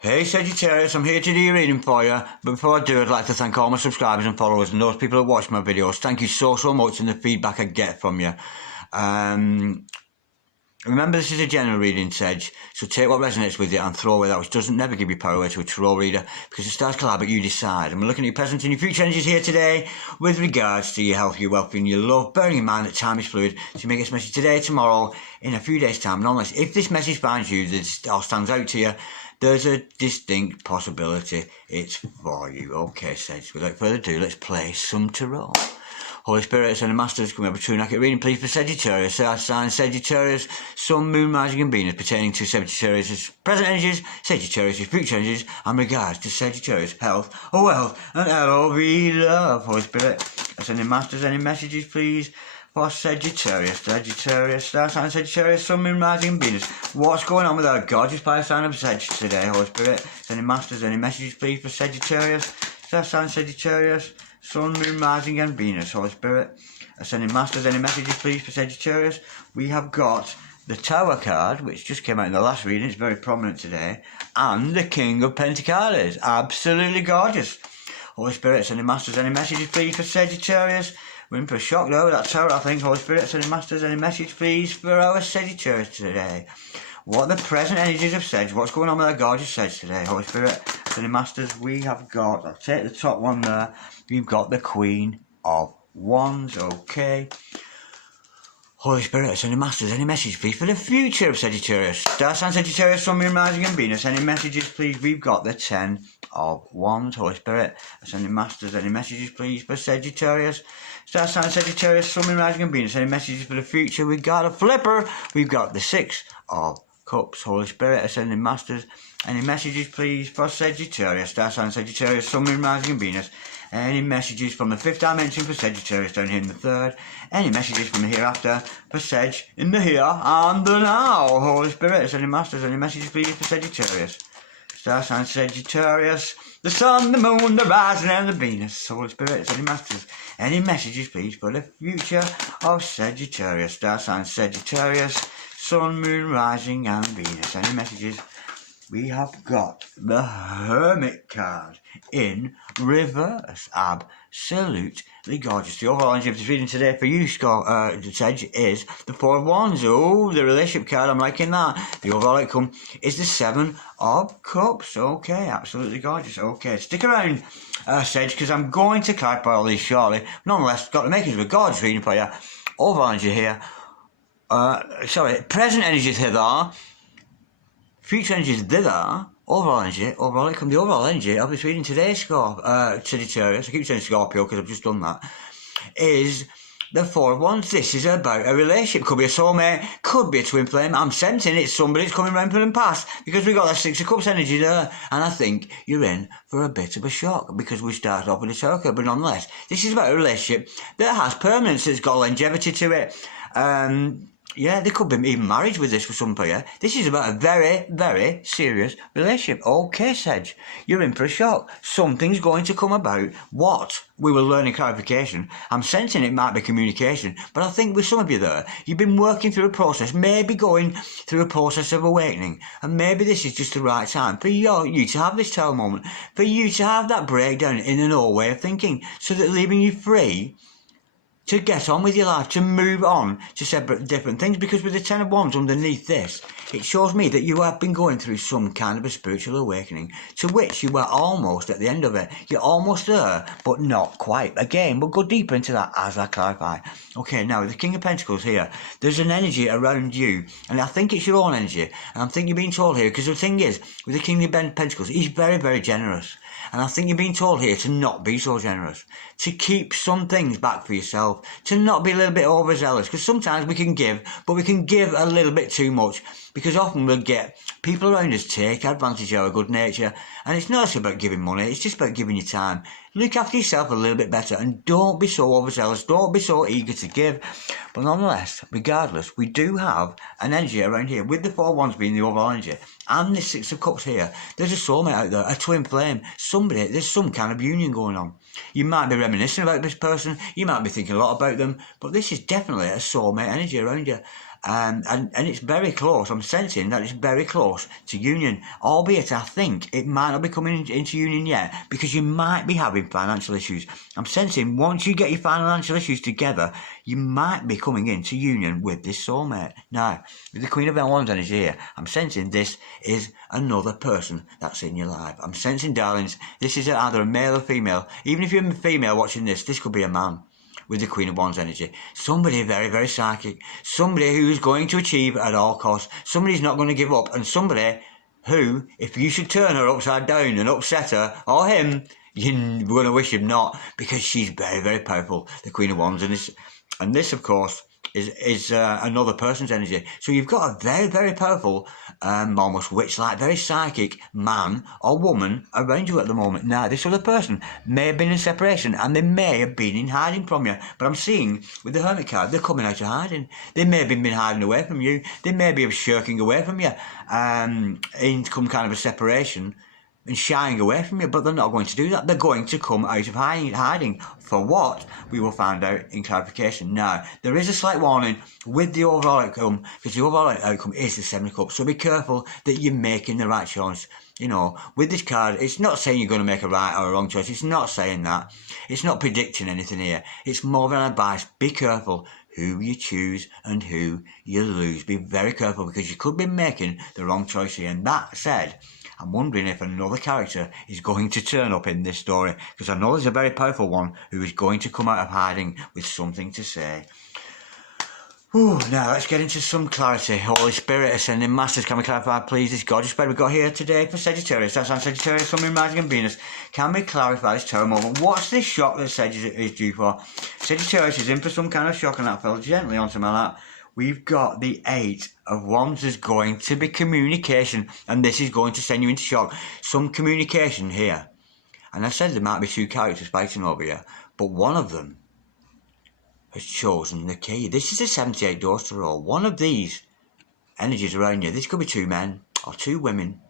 Hey Sagittarius, I'm here to do your reading for you, but before I do, I'd like to thank all my subscribers and followers and those people that watch my videos. Thank you so much and the feedback I get from you. Remember, this is a general reading, Sag, so take what resonates with you and throw away that which doesn't. Never give your power away to a tarot reader, because the stars collab, but you decide. And we're looking at your present and your future energies here today with regards to your health, your wealth and your love, bearing in mind that time is fluid, so you may get this message today, tomorrow, in a few days' time. And unless, if this message finds you or stands out to you, there's a distinct possibility it's for you. Okay, Sag, without further ado, let's play some tarot. Holy Spirit and the Masters, can we have a true and accurate reading, please, for Sagittarius? Our sign Sagittarius, Sun, Moon, Rising and Venus, pertaining to Sagittarius' present energies, Sagittarius' future energies, and regards to Sagittarius' health, wealth, and LOV love. Holy Spirit, send the Masters any messages, please, for Sagittarius. Sagittarius, star sign Sagittarius, Sun, Moon, Rising and Venus. What's going on with our gorgeous fire sign of Sag today? Holy Spirit, send the Masters any messages, please, for Sagittarius. Star sign Sagittarius, Sun, Moon, Rising and Venus. Holy Spirit, sending Masters any messages, please, for Sagittarius. We have got the Tower card, which just came out in the last reading. It's very prominent today. And the King of Pentacles. Absolutely gorgeous. Holy Spirit, sending Masters any messages, please, for Sagittarius. We're in for a shock though, that Tower, I think. Holy Spirit, sending Masters any message, please, for our Sagittarius today. What are the present energies of Sag? What's going on with our gorgeous Sag today? Holy Spirit, sending Masters, we have got, I'll take the top one there, we've got the Queen of Wands, okay. Holy Spirit, sending Masters, any message, please, for the future of Sagittarius? Star sign Sagittarius, Sun, Moon, Rising and Venus, any messages, please? We've got the 10 of Wands. Holy Spirit, sending Masters, any messages, please, for Sagittarius? Star sign Sagittarius, Sun, Moon, Rising and Venus, any messages for the future? We've got a flipper. We've got the 6 of Cups. Holy Spirit, ascending Masters, any messages, please, for Sagittarius? Star sign Sagittarius, Sun, Moon, Rising and Venus. Any messages from the 5th dimension for Sagittarius down here in the 3rd? Any messages from the hereafter for Sag in the here and the now? Holy Spirit, ascending Masters, any messages, please, for Sagittarius? Star sign Sagittarius, the Sun, the Moon, the Rising and the Venus. Holy Spirit, ascending Masters, any messages, please, for the future of Sagittarius? Star sign Sagittarius, Sun, Moon, Rising and Venus. Any messages? We have got the Hermit card in reverse. Absolutely gorgeous. The overall energy of this reading today for you, Sag, is the 4 of Wands. Oh, the relationship card, I'm liking that. The overall outcome is the 7 of Cups. Okay, absolutely gorgeous. Okay, stick around, Sag, because I'm going to clarify all these shortly. Nonetheless, got to make it a gorgeous reading for you. Overall energy here. Present energies hither. Future energies thither. Overall energy, overall outcome, the overall energy of this reading today, Sagittarius, I keep saying Scorpio because I've just done that, is the 4 of Wands. This is about a relationship. Could be a soulmate, could be a twin flame. I'm sensing it's somebody's coming round from the past, because we got that 6 of Cups energy there, and I think you're in for a bit of a shock, because we started off with a tarot card, but nonetheless, this is about a relationship that has permanence, it's got longevity to it. Yeah, there could be even marriage with this for some people. This is about a very, very serious relationship. Okay, Sag, you're in for a shock. Something's going to come about. What? We will learn in clarification. I'm sensing it might be communication, but I think with some of you there, you've been working through a process, maybe going through a process of awakening, and maybe this is just the right time for you to have this tower moment, for you to have that breakdown in an old way of thinking, so that leaving you free to get on with your life, to move on to separate different things. Because with the 10 of Wands underneath this, it shows me that you have been going through some kind of a spiritual awakening, to which you were almost at the end of it. You're almost there, but not quite. Again, we'll go deeper into that as I clarify. Okay, now the King of Pentacles here, there's an energy around you, and I think it's your own energy, and I think you're being told here, because the thing is, with the King of Pentacles, he's very, very generous. And I think you're being told here to not be so generous, to keep some things back for yourself, to not be a little bit overzealous, because sometimes we can give, but we can give a little bit too much, because often we'll get people around us take advantage of our good nature, and it's not just about giving money, it's just about giving your time. Look after yourself a little bit better, and don't be so overzealous, don't be so eager to give. But nonetheless, regardless, we do have an energy around here, with the 4 of Wands being the overall energy, and the 6 of Cups here. There's a soulmate out there, a twin flame, somebody, there's some kind of union going on. You might be reminiscing about this person, you might be thinking a lot about them, but this is definitely a soulmate energy around you. and it's very close. I'm sensing that it's very close to union, albeit I think it might not be coming into union yet because you might be having financial issues. I'm sensing once you get your financial issues together, you might be coming into union with this soulmate. Now, with the Queen of Wands energy here, I'm sensing this is another person that's in your life. I'm sensing, darlings, this is either a male or female. Even if you're a female watching this could be a man. With the Queen of Wands energy. Somebody very, very psychic. Somebody who's going to achieve at all costs. Somebody who's not going to give up. And somebody who, if you should turn her upside down and upset her, or him, you're going to wish him not. Because she's very, very powerful, the Queen of Wands. And this, of course, is another person's energy. So you've got a very, very powerful, almost witch-like, very psychic man or woman around you at the moment. Now, this other person may have been in separation and they may have been in hiding from you. But I'm seeing, with the Hermit card, they're coming out of hiding. They may have been hiding away from you. They may be shirking away from you in some kind of a separation and shying away from you, but they're not going to do that. They're going to come out of hiding. For what? We will find out in clarification. Now, there is a slight warning with the overall outcome, because the overall outcome is the Seven of Cups, so be careful that you're making the right choice. You know, with this card, it's not saying you're going to make a right or a wrong choice. It's not saying that. It's not predicting anything here. It's more of an advice. Be careful who you choose and who you lose. Be very careful, because you could be making the wrong choice here. And that said, I'm wondering if another character is going to turn up in this story, because I know there's a very powerful one who is going to come out of hiding with something to say. Ooh, now let's get into some clarity. Holy Spirit, Ascending Masters, can we clarify please this gorgeous spread we've got here today for Sagittarius? That's on Sagittarius, Sun, Moon, Rising and Venus. Can we clarify this terror moment? What's this shock that Sagittarius is due for? Sagittarius is in for some kind of shock, and that fell gently onto my lap. We've got the Eight of Wands. There's going to be communication, and this is going to send you into shock. Some communication here. And I said there might be two characters fighting over you, but one of them has chosen the key. This is a 78 doors to roll. One of these energies around you, this could be two men or two women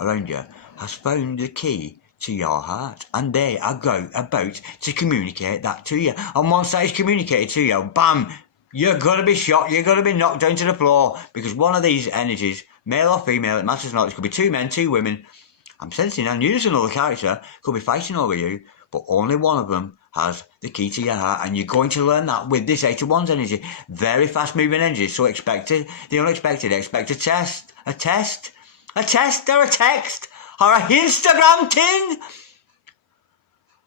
around you, has found the key to your heart, and they are about to communicate that to you. And once that is communicated to you, bam, you're going to be shocked. You're going to be knocked down to the floor, because one of these energies, male or female, it matters not. It could be two men, two women. I'm sensing, I knew there's another character could be fighting over you, but only one of them has the key to your heart, and you're going to learn that with this Eight of Wands energy. Very fast moving energy, so expect it, the unexpected. Expect a test, or a text, or a Instagram tin,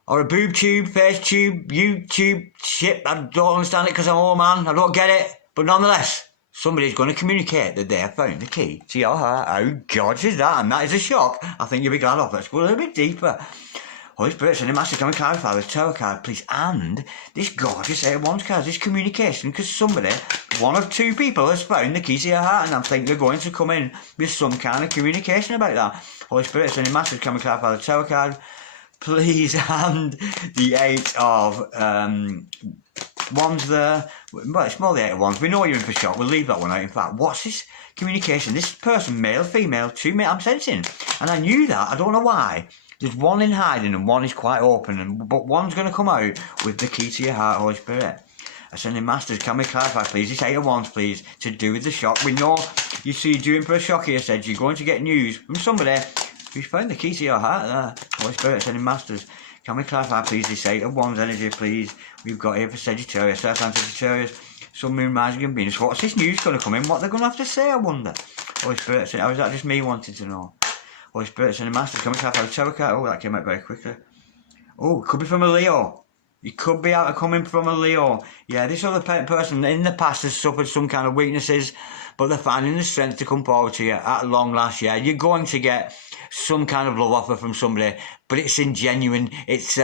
or a boob tube, face tube, YouTube shit. I don't understand it because I'm an old man. I don't get it. But nonetheless, somebody's going to communicate that they have found the key to your heart. How gorgeous is that? And that is a shock. I think you'll be glad of. Let's go a little bit deeper. Holy Spirit, Sending Master, can we clarify the tarot card, please? And this gorgeous Eight of Wands card, this communication, because somebody, one of two people, has found the key to your heart, and I think they're going to come in with some kind of communication about that. Holy Spirit, Sending Master, can we clarify the tarot card, please? And the Eight of Wands there. Well, it's more the Eight of Wands. We know you're in for shock. We'll leave that one out. In fact, what's this communication? This person, male, female, two male, I'm sensing. And I knew that. I don't know why. There's one in hiding and one is quite open. But one's going to come out with the key to your heart, Holy Spirit. Ascending Masters, can we clarify, please? This Eight of Wands, please, to do with the shock. We know you see you're in for a shock here, said you're going to get news from somebody who's found the key to your heart there. Holy Spirit, Ascending Masters, can we clarify, please, this Eight of Wands energy, please? We've got here for Sagittarius. That's on Sagittarius, Sun, Moon, Rising and Venus. What's this news going to come in? What they're going to have to say, I wonder. Holy Spirit, or is that just me wanting to know? Holy Spirit, Sending Masters, can we clarify the tarot card? Oh, that came out very quickly. Oh, it could be from a Leo. You could be coming from a Leo. Yeah, this other person in the past has suffered some kind of weaknesses, but they're finding the strength to come forward to you at long last. Yeah, you're going to get some kind of love offer from somebody, but it's genuine. It's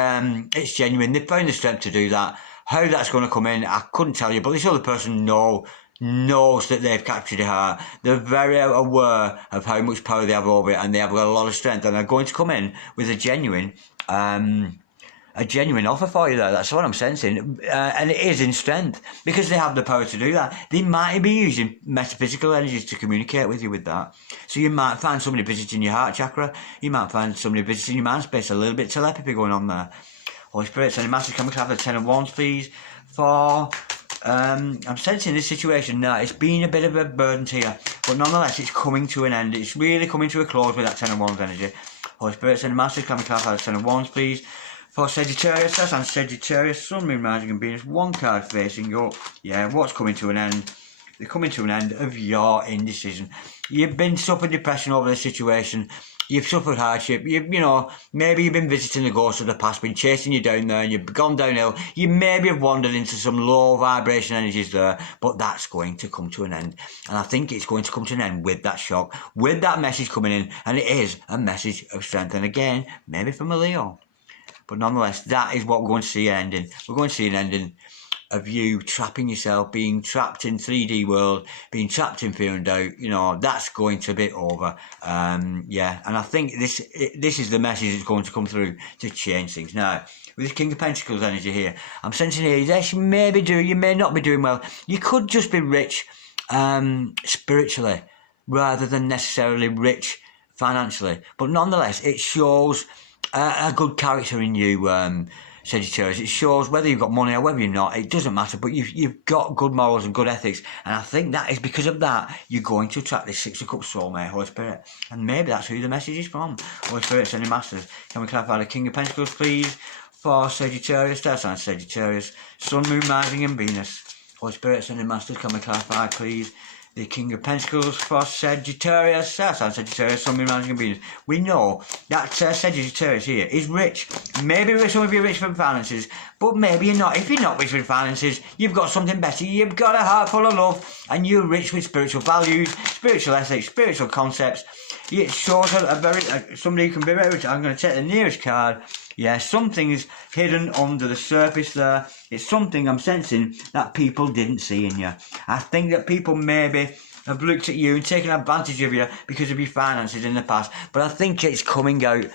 genuine. They found the strength to do that. How that's going to come in, I couldn't tell you, but this other person knows that they've captured your heart. They're very aware of how much power they have over it, and they have got a lot of strength, and they're going to come in with a genuine offer for you there. That's what I'm sensing, and it is in strength, because they have the power to do that. They might be using metaphysical energies to communicate with you with that. So you might find somebody visiting your heart chakra, you might find somebody visiting your mind space, a little bit of telepathy going on there. Holy Spirit, Sending Masters, can we have the Ten of Wands, please, for I'm sensing this situation now. It's been a bit of a burden to you, but nonetheless, it's coming to an end. It's really coming to a close with that Ten of Wands energy. Holy Spirit, Send Masters, can we clarify the Ten of Wands, please? For Sagittarius, that's on Sagittarius, Sun, Moon, Rising and Venus, one card facing up. Yeah, what's coming to an end? They're coming to an end of your indecision. You've been suffering depression over the situation. You've suffered hardship. You know, maybe you've been visiting the ghosts of the past, been chasing you down there, and you've gone downhill. You maybe have wandered into some low vibration energies there, but that's going to come to an end. And I think it's going to come to an end with that shock, with that message coming in, and it is a message of strength. And again, maybe from a Leo. But nonetheless, that is what we're going to see ending. We're going to see an ending of you trapping yourself, being trapped in 3D world, being trapped in fear and doubt. You know, that's going to be over. Yeah, and I think this is the message that's going to come through to change things. Now, with the King of Pentacles energy here, I'm sensing here, yes, you may not be doing well. You could just be rich spiritually rather than necessarily rich financially. But nonetheless, it shows a good character in you, Sagittarius. It shows whether you've got money or whether you're not, it doesn't matter, but you've got good morals and good ethics, and I think that is because of that you're going to attract this Six of Cups soulmate, Holy Spirit, and maybe that's who the message is from. Holy Spirit, Sending Masters, can we clarify the King of Pentacles, please, for Sagittarius? That's on Sagittarius, Sun, Moon, Rising and Venus. Holy Spirit, Sending Masters, can we clarify, please, the King of Pentacles for Sagittarius? That's on Sagittarius, Sun, Moon, Rising and Venus. We know that Sagittarius here is rich. Maybe some of you are rich from finances, but maybe you're not. If you're not rich with finances, you've got something better. You've got a heart full of love, and you're rich with spiritual values, spiritual ethics, spiritual concepts. It shows a very somebody who can be very rich. I'm going to take the nearest card. Yeah, something's hidden under the surface there. It's something I'm sensing that people didn't see in you. I think that people maybe have looked at you and taken advantage of you because of your finances in the past. But I think it's coming out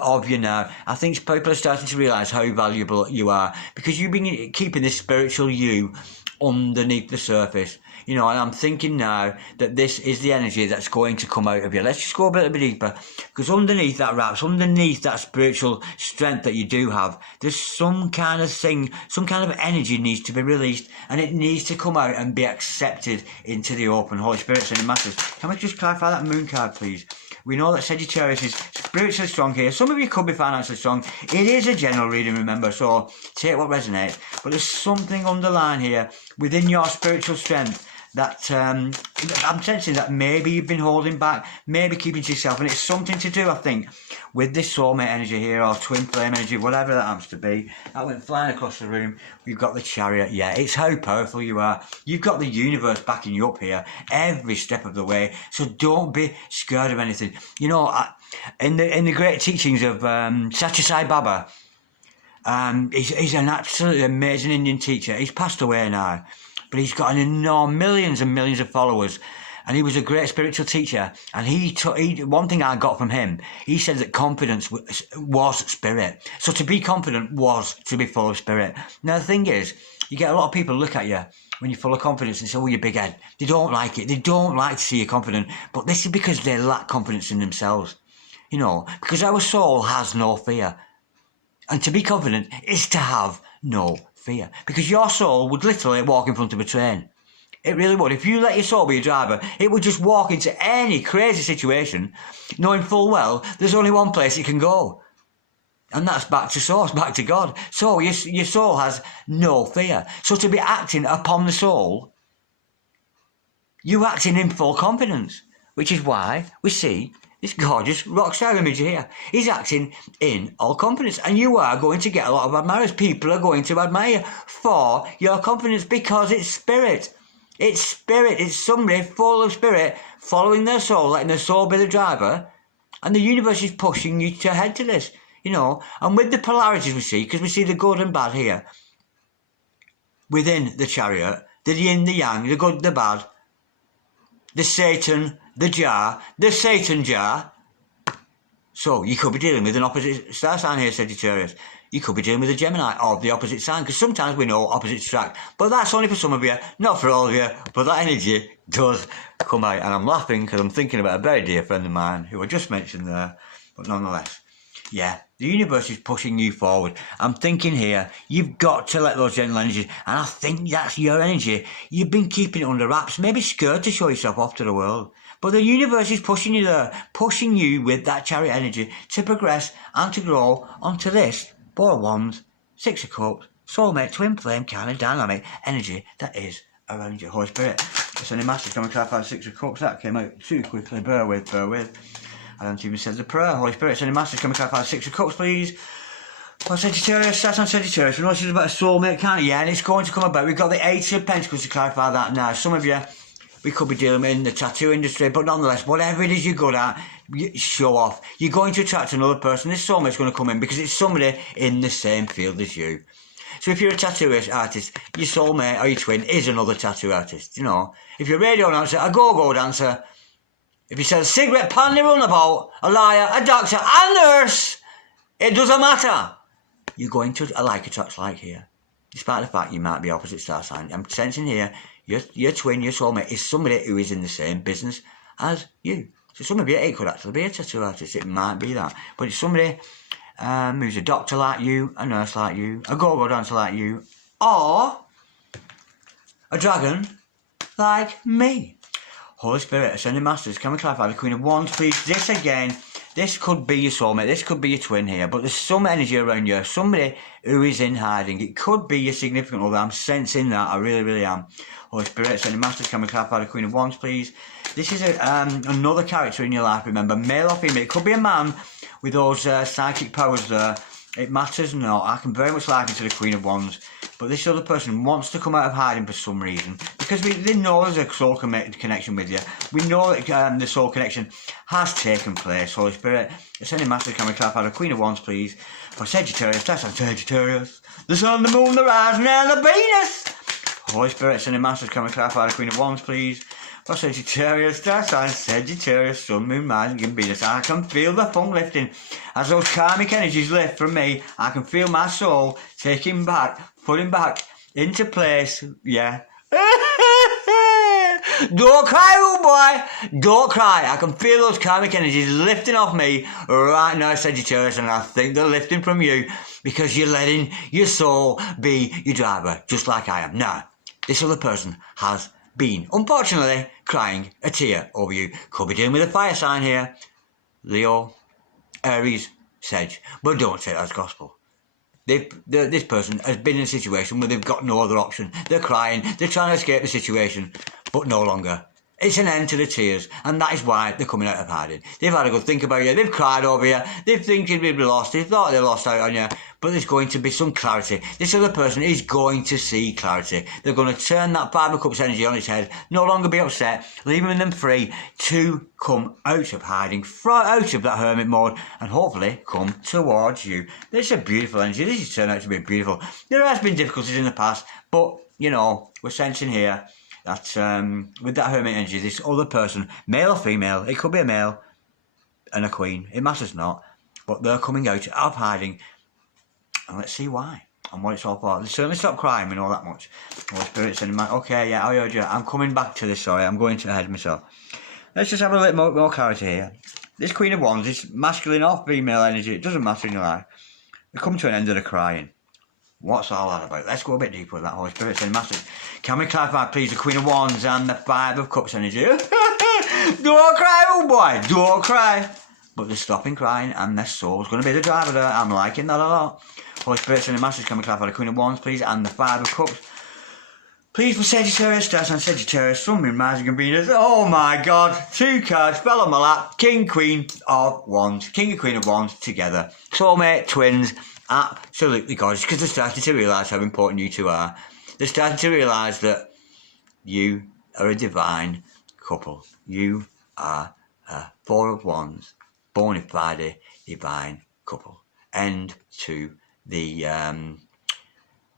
of you now. I think people are starting to realise how valuable you are because you've been keeping this spiritual you underneath the surface. You know, and I'm thinking now that this is the energy that's going to come out of you. Let's just go a little bit deeper, because underneath that wraps, underneath that spiritual strength that you do have, there's some kind of thing, some kind of energy needs to be released, and it needs to come out and be accepted into the open. Holy Spirit, Sending Masters, can we just clarify that moon card, please? We know that Sagittarius is spiritually strong here. Some of you could be financially strong. It is a general reading, remember, so take what resonates. But there's something underlying here within your spiritual strength that I'm sensing that maybe you've been holding back, maybe keeping to yourself, and it's something to do, I think, with this soulmate energy here, or twin flame energy, whatever that happens to be. That went flying across the room. We've got the Chariot. Yeah, it's how powerful you are. You've got the universe backing you up here every step of the way, so don't be scared of anything. You know, in the great teachings of Satyajit Sai Baba, he's an absolutely amazing Indian teacher. He's passed away now, but he's got an enormous millions and millions of followers, and he was a great spiritual teacher. And one thing I got from him, he said that confidence was spirit. So to be confident was to be full of spirit. Now the thing is, you get a lot of people look at you when you're full of confidence and say, "Oh, you're big head." They don't like it. They don't like to see you confident. But this is because they lack confidence in themselves. You know, because our soul has no fear. And to be confident is to have no fear. Because your soul would literally walk in front of a train. It really would. If you let your soul be a driver, it would just walk into any crazy situation, knowing full well there's only one place it can go. And that's back to source, back to God. So your soul has no fear. So to be acting upon the soul, you're acting in full confidence. Which is why we see this gorgeous rock star image here. He's acting in all confidence, and you are going to get a lot of admirers. People are going to admire you for your confidence because it's spirit. It's spirit. It's somebody full of spirit, following their soul, letting their soul be the driver, and the universe is pushing you to head to this, you know. And with the polarities we see, because we see the good and bad here, within the Chariot, the yin, the yang, the good, the bad, the Satan, the jar, the Satan jar. So you could be dealing with an opposite star sign here, Sagittarius. You could be dealing with a Gemini of the opposite sign, because sometimes we know opposites attract. But that's only for some of you, not for all of you. But that energy does come out. And I'm laughing because I'm thinking about a very dear friend of mine who I just mentioned there. But nonetheless, Yeah, the universe is pushing you forward. I'm thinking here, you've got to let those gentle energies, and I think that's your energy. You've been keeping it under wraps, maybe scared to show yourself off to the world. But the universe is pushing you there, pushing you with that Chariot energy to progress and to grow onto this Four of Wands, Six of Cups, soulmate, twin flame kind of dynamic energy that is around you. Holy Spirit, sending message coming to clarify the Six of Cups. That came out too quickly. Bear with. I don't even say the prayer. Holy Spirit, sending message coming to clarify the Six of Cups, please. Well, Sagittarius, that's on Sagittarius. We know this is about a soulmate, can't it? Yeah, and it's going to come about. We've got the Eight of Pentacles to clarify that now. Some of you, we could be dealing in the tattoo industry, but nonetheless, whatever it is you're good at, show off. You're going to attract another person. This soulmate's going to come in because it's somebody in the same field as you. So if you're a tattoo artist, your soulmate or your twin is another tattoo artist, you know. If you're a radio dancer, a go-go dancer, if you sell a cigarette, panty runabout, a liar, a doctor, a nurse, it doesn't matter. You're going to attract like here. Despite the fact you might be opposite star sign. I'm sensing here, your twin, your soulmate is somebody who is in the same business as you. So some of you, it could actually be a tattoo artist. It might be that. But it's somebody who's a doctor like you, a nurse like you, a go-go dancer like you, or a dragon like me. Holy Spirit, Ascending Masters, can we clarify the Queen of Wands, please? This again, this could be your soulmate, this could be your twin here, but there's some energy around you, somebody who is in hiding. It could be your significant other. I'm sensing that, I really, really am. Holy Spirit, Ascending Masters, can we clarify the Queen of Wands, please? This is another character in your life, remember, male or female. It could be a man with those psychic powers there. It matters not. I can very much liken to the Queen of Wands. But this other person wants to come out of hiding for some reason. Because they know there's a soul connection with you. We know that the soul connection has taken place. Holy Spirit, Ascending Master, can we clarify the Queen of Wands, please? For Sagittarius, that's on Sagittarius. The Sun, the Moon, the Rising, and the Venus. Holy Spirit, Ascending Masters, can we clarify the Queen of Wands, please? For Sagittarius, that's on Sagittarius, Sun, Moon, Rising, and Venus. I can feel the funk lifting. As those karmic energies lift from me, I can feel my soul taking back, putting back into place, yeah. Don't cry, old boy. Don't cry. I can feel those karmic energies lifting off me right now, Sagittarius, and I think they're lifting from you because you're letting your soul be your driver, just like I am. Now, this other person has been, unfortunately, crying a tear over you. Could be dealing with a fire sign here. Leo, Aries, Sag. But don't take that as gospel. This person has been in a situation where they've got no other option. They're crying, they're trying to escape the situation, but no longer. It's an end to the tears, and that is why they're coming out of hiding. They've had a good think about you, they've cried over you, they've thinking they've lost, they thought they lost out on you, but there's going to be some clarity. This other person is going to see clarity. They're going to turn that Five of Cups energy on its head, no longer be upset, leaving them free to come out of hiding, out of that hermit mode, and hopefully come towards you. This is a beautiful energy. This has turned out to be beautiful. There has been difficulties in the past, but, you know, we're sensing here that with that hermit energy, this other person, male or female, it could be a male and a queen, it matters not, but they're coming out of hiding, and let's see why and what it's all for. They certainly stopped crying, we know that much. Holy Spirit sending my, okay, yeah, I heard you. I'm coming back to this, sorry, I'm going ahead of myself. Let's just have a little more clarity here. This Queen of Wands, this masculine or female energy, it doesn't matter in your life. They come to an end of the crying. What's all that about? Let's go a bit deeper with that. Holy Spirit sending masters. Can we clarify, please, the Queen of Wands and the Five of Cups energy? Don't cry, old boy. Don't cry. But they're stopping crying, and their soul's going to be the driver there. I'm liking that a lot. Holy Spirit sending masters. Can we clarify the Queen of Wands, please, and the Five of Cups? Please, for Sagittarius, stars on Sagittarius, Sun, Moon, Rising, and Venus. Oh my God, two cards fell on my lap. King, Queen of Wands. King and Queen of Wands together. Soulmate, twins. Absolutely gorgeous, because they're starting to realise how important you two are. They're starting to realise that you are a divine couple. You are a Four of Wands, bona fide divine couple. End to the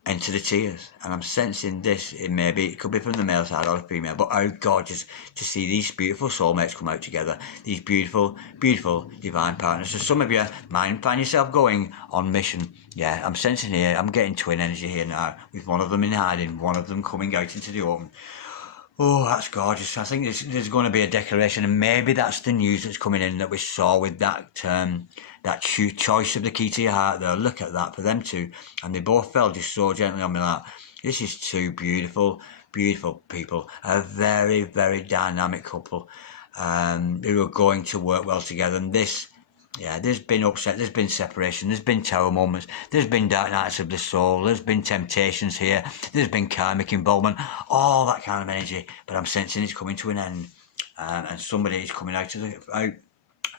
tears. And I'm sensing this, it could be from the male side or the female, but how gorgeous to see these beautiful soulmates come out together. These beautiful, beautiful divine partners. So some of you might find yourself going on mission. Yeah, I'm sensing here, I'm getting twin energy here now, with one of them in hiding, one of them coming out into the open. Oh, that's gorgeous. I think there's going to be a declaration, and maybe that's the news that's coming in that we saw with that choice of the key to your heart there. Look at that for them two. And they both fell just so gently on me lap. This is two beautiful, beautiful people. A very, very dynamic couple who are going to work well together. And this, yeah, there's been upset, there's been separation, there's been tower moments, there's been dark nights of the soul, there's been temptations here, there's been karmic involvement, all that kind of energy. But I'm sensing it's coming to an end, and somebody is coming out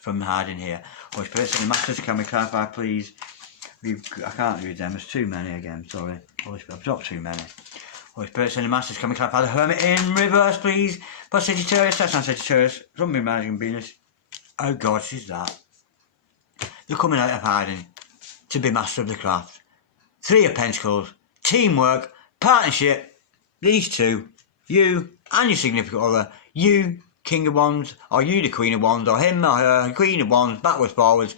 from hiding here. Holy Spirit, send the masters, can we clarify, please? I can't read them. There's too many again. Sorry, Holy Spirit, I've dropped too many. Holy Spirit, send the masters, can we clarify the Hermit in reverse, please? For Sagittarius, that's not Sagittarius. Something managing Venus. How gorgeous is that? They're coming out of hiding to be master of the craft. Three of Pentacles, teamwork, partnership. These two, you and your significant other, you, King of Wands, or you, the Queen of Wands, or him or her, Queen of Wands, backwards, forwards.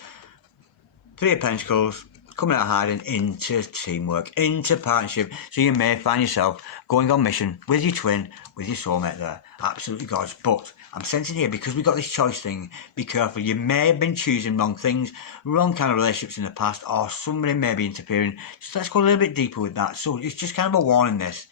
Three of Pentacles, coming out of hiding into teamwork, into partnership. So you may find yourself going on mission with your twin, with your soulmate there. Absolutely gorgeous. But I'm sensing here, because we've got this choice thing, be careful. You may have been choosing wrong things, wrong kind of relationships in the past, or somebody may be interfering. So let's go a little bit deeper with that. So it's just kind of a warning, this.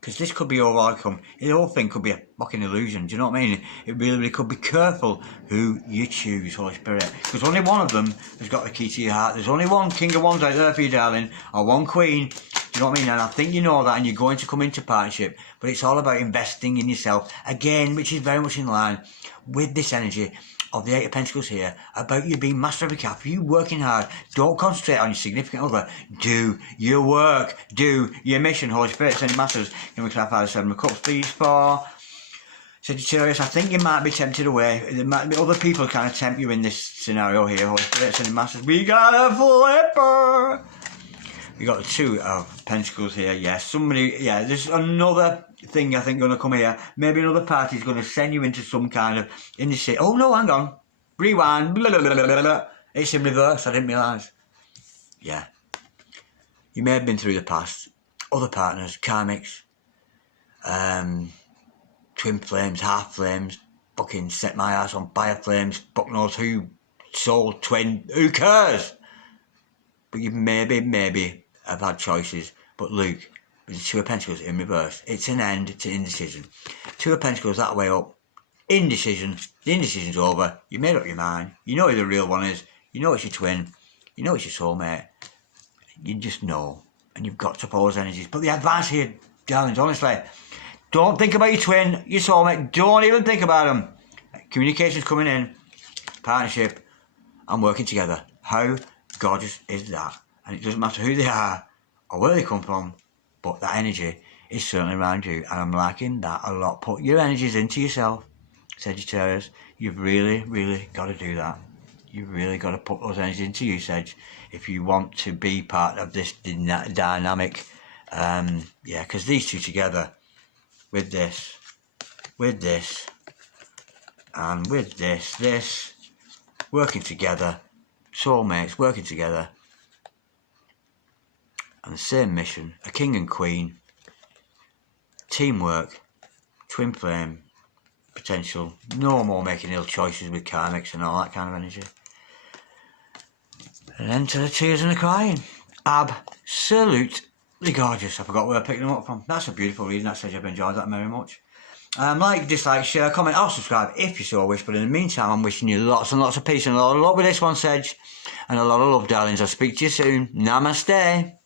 Because this could be all outcome. The whole thing could be a fucking illusion. Do you know what I mean? It really could. Be careful who you choose, Holy Spirit. Because only one of them has got the key to your heart. There's only one King of Wands out there for you, darling. Or one Queen. Do you know what I mean? And I think you know that, and you're going to come into partnership. But it's all about investing in yourself. Again, which is very much in line with this energy of the Eight of Pentacles here, about you being master of the craft, you working hard. Don't concentrate on your significant other. Do your work. Do your mission. Holy Spirit, send masters. Can we clarify the Seven of Cups, please, for Sagittarius? I think you might be tempted away. There might be other people kind of tempt you in this scenario here. Holy Spirit, send masters. We got a flipper. We got the Two of Pentacles here. Yes, somebody. Yeah, there's another thing I think going to come here. Maybe another party is going to send you into some kind of indecision. Oh no, hang on. Rewind. Blah, blah, blah, blah, blah. It's in reverse. I didn't realise. Yeah. You may have been through the past. Other partners, karmics, twin flames, half flames, fucking set my ass on fire flames, fuck knows who, soul, twin, who cares? But you maybe have had choices. But Luke, with the Two of Pentacles in reverse, it's an end to indecision. Two of Pentacles that way up. Indecision. The indecision's over. You made up your mind. You know who the real one is. You know it's your twin. You know it's your soulmate. You just know. And you've got to follow those energies. But the advice here, darlings, honestly, don't think about your twin, your soulmate. Don't even think about them. Communication's coming in. Partnership. And working together. How gorgeous is that? And it doesn't matter who they are or where they come from, but that energy is certainly around you, and I'm liking that a lot. Put your energies into yourself, Sagittarius. You've really got to do that. You've really got to put those energies into you, Sag, if you want to be part of this dynamic. Yeah, because these two together, with this, and with this, working together, soulmates working together, and the same mission, a king and queen, teamwork, twin flame, potential, no more making ill choices with karmics and all that kind of energy. And then to the tears and the crying. Absolutely gorgeous. I forgot where I picked them up from. That's a beautiful reading. That says I've enjoyed that very much. Like, dislike, share, comment, or subscribe if you so wish. But in the meantime, I'm wishing you lots and lots of peace and a lot of love with this one, Sag. And a lot of love, darlings. I'll speak to you soon. Namaste.